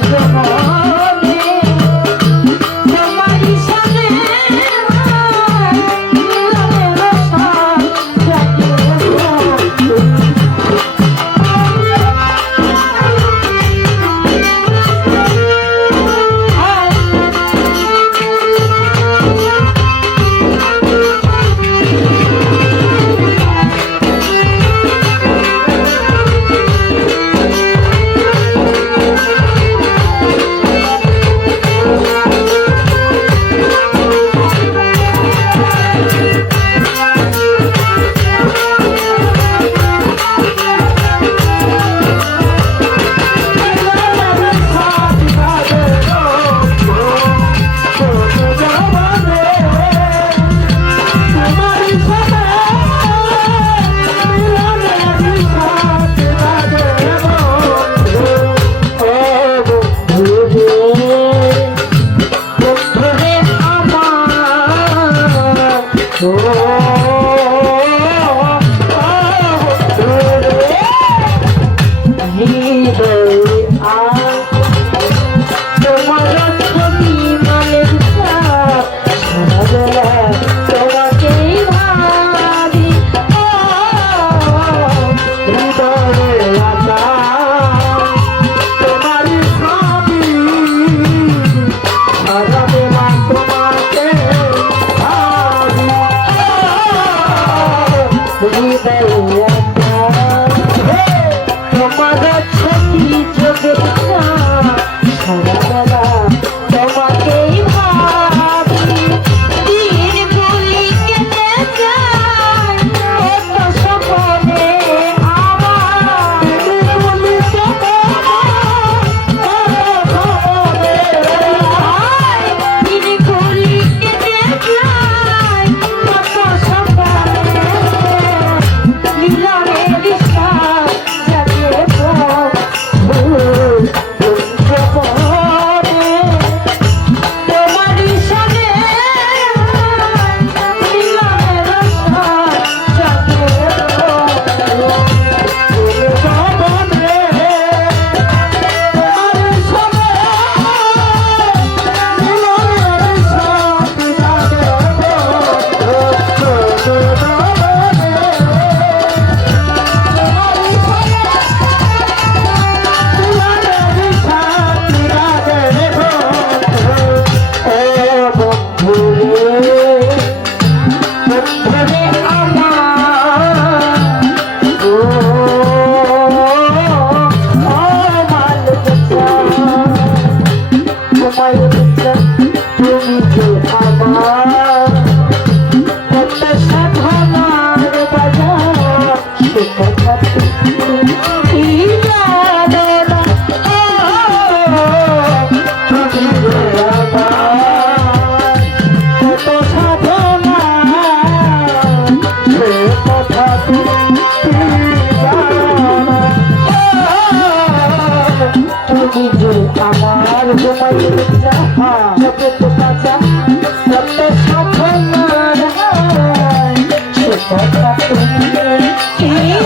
Thank you. need তোমায় তুমি যে আমার Thank you.